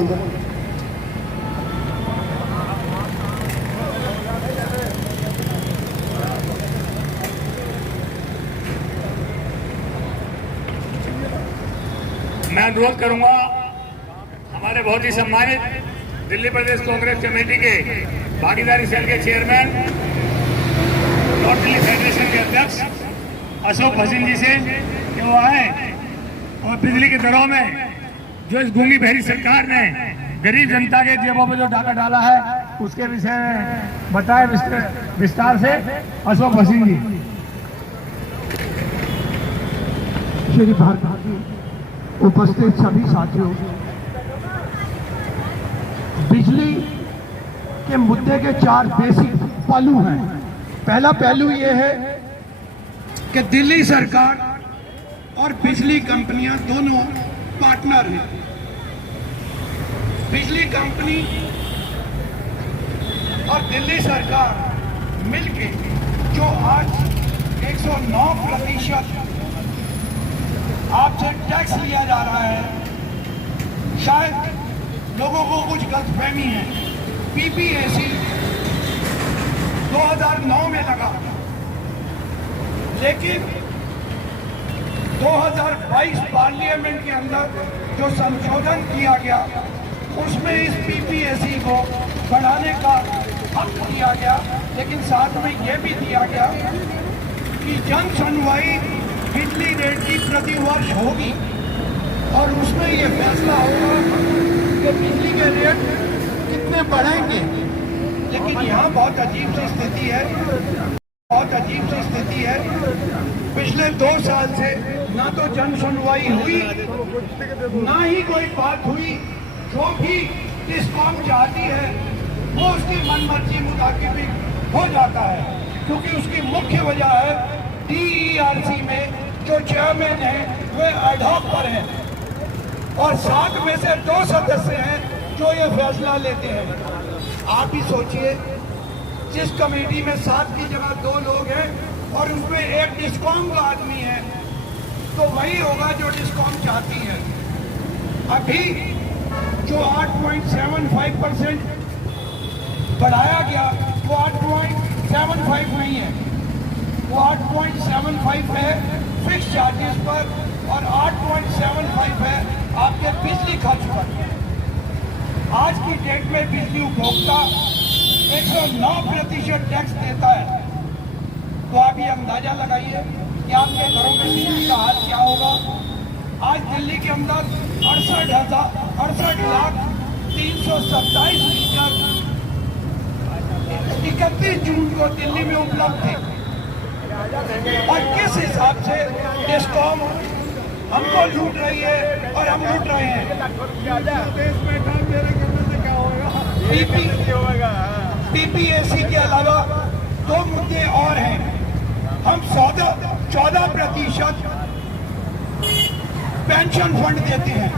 खोल दो। मैं अनुरोध करूंगा हमारे बहुत ही सम्मानित दिल्ली प्रदेश कांग्रेस कमेटी के भागीदारी सेल के चेयरमैन, नॉर्थ दिल्ली फेडरेशन के अध्यक्ष अशोक भसीन जी से कि वो आए और बिजली के दरों में जो इस गूंगी बहरी सरकार ने गरीब जनता के जेबों में जो डाका डाला है उसके विषय में बताए विस्तार से अशोक भसीन जी। श्री भारती उपस्थित सभी साथियों, बिजली के मुद्दे के 4 बेसिक पहलू हैं। पहला पहलू ये है कि दिल्ली सरकार और बिजली कंपनियां दोनों पार्टनर हैं। बिजली कंपनी और दिल्ली सरकार मिलके जो आज 109% आपसे टैक्स लिया जा रहा है, शायद लोगों को कुछ गलतफहमी है। पीपीएसी 2009 में लगा, लेकिन 2022 पार्लियामेंट के अंदर जो संशोधन किया गया उसमें इस पीपीएसी को बढ़ाने का हक दिया गया, लेकिन साथ में यह भी दिया गया कि जन सुनवाई बिजली रेट की प्रति वर्ष होगी और उसमें ये फैसला होगा कि बिजली के रेट कितने बढ़ेंगे। लेकिन यहाँ बहुत अजीब सी स्थिति है, पिछले 2 साल से ना तो जन सुनवाई हुई, ना ही कोई बात हुई। जो भी डिस्कॉम चाहती है वो उसकी मनमर्जी मुताबिक हो जाता है, क्योंकि उसकी मुख्य वजह है DERC में जो चेयरमैन है वे एडहॉक पर हैं और 7 में से 2 सदस्य हैं जो ये फैसला लेते हैं। आप ही सोचिए, जिस कमेटी में 7 की जगह 2 लोग हैं और उसमें एक डिस्कॉम का आदमी है, तो वही होगा जो डिस्कॉम चाहती है। अभी जो 8.75% बढ़ाया गया वो 8.75 नहीं है, वो 8.75 है फिक्स चार्जेस पर और 8.75 है आपके बिजली खर्च पर। आज की डेट में बिजली उपभोक्ता 109% टैक्स देता है, तो आप ये अंदाजा लगाइए कि आपके घरों में बिजली का हाल क्या होगा। आज दिल्ली के अंदर 68,327 लीटर 31 जून को दिल्ली में उपलब्ध थे। और किस हिसाब से डिस्कॉम हमको लूट रही है और हम लूट रहे हैं। पीपीएसी के अलावा 2 मुद्दे और हैं। हम 14% पेंशन फंड देते हैं।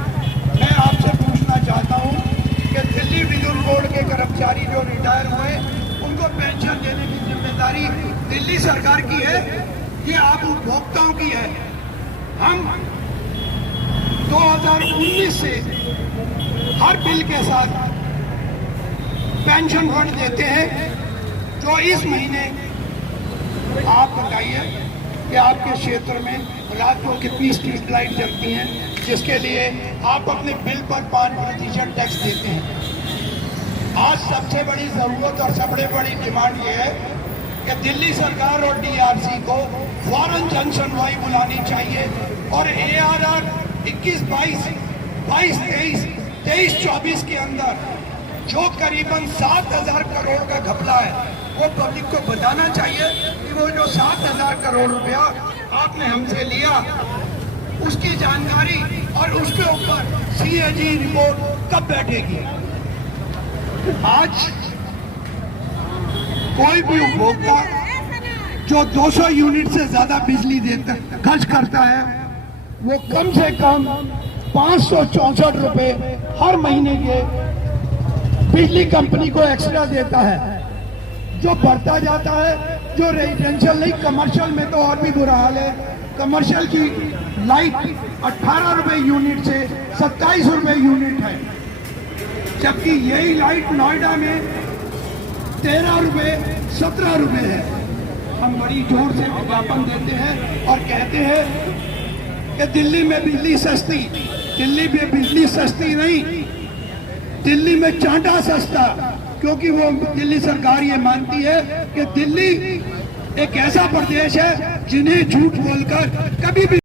मैं आपसे पूछना चाहता हूं कि दिल्ली विद्युत बोर्ड के कर्मचारी जो रिटायर हुए उनको पेंशन देने की जिम्मेदारी दिल्ली सरकार की है कि आप उपभोक्ताओं की है। हम 2019 से हर बिल के साथ पेंशन फंड देते हैं। जो इस महीने आप बताइए कि आपके क्षेत्र में रात को कितनी स्ट्रीट लाइट जलती हैं, जिसके लिए आप अपने बिल पर 5% टैक्स देते हैं। आज सबसे बड़ी जरूरत और सबसे बड़ी डिमांड ये है कि दिल्ली सरकार और DRC को फौरन जन सुनवाई बुलानी चाहिए और ARR 21-22, 22-23, 23-24 के अंदर जो करीबन 7,000 करोड़ का घपला है वो पब्लिक को बताना चाहिए कि वो जो 7,000 करोड़ रुपया आपने हमसे लिया उसकी जानकारी और उसके ऊपर CAG रिपोर्ट कब बैठेगी। आज कोई भी उपभोक्ता जो 200 यूनिट से ज्यादा बिजली देता खर्च करता है वो कम से कम 564 रुपए हर महीने के बिजली कंपनी को एक्स्ट्रा देता है, जो बढ़ता जाता है। जो रेजिडेंशियल नहीं, कमर्शियल में तो और भी बुरा हाल है। कमर्शियल की लाइट 18 रुपए यूनिट से 27 रुपए यूनिट है। जबकि यही लाइट नोएडा में 13 रुपए 17 रुपए है। हम बड़ी जोर से विज्ञापन देते हैं और कहते हैं कि दिल्ली में बिजली सस्ती। दिल्ली में बिजली सस्ती नहीं, दिल्ली में चांटा सस्ता, क्योंकि वो दिल्ली सरकार ये मानती है कि दिल्ली एक ऐसा प्रदेश है जिन्हें झूठ बोलकर कभी भी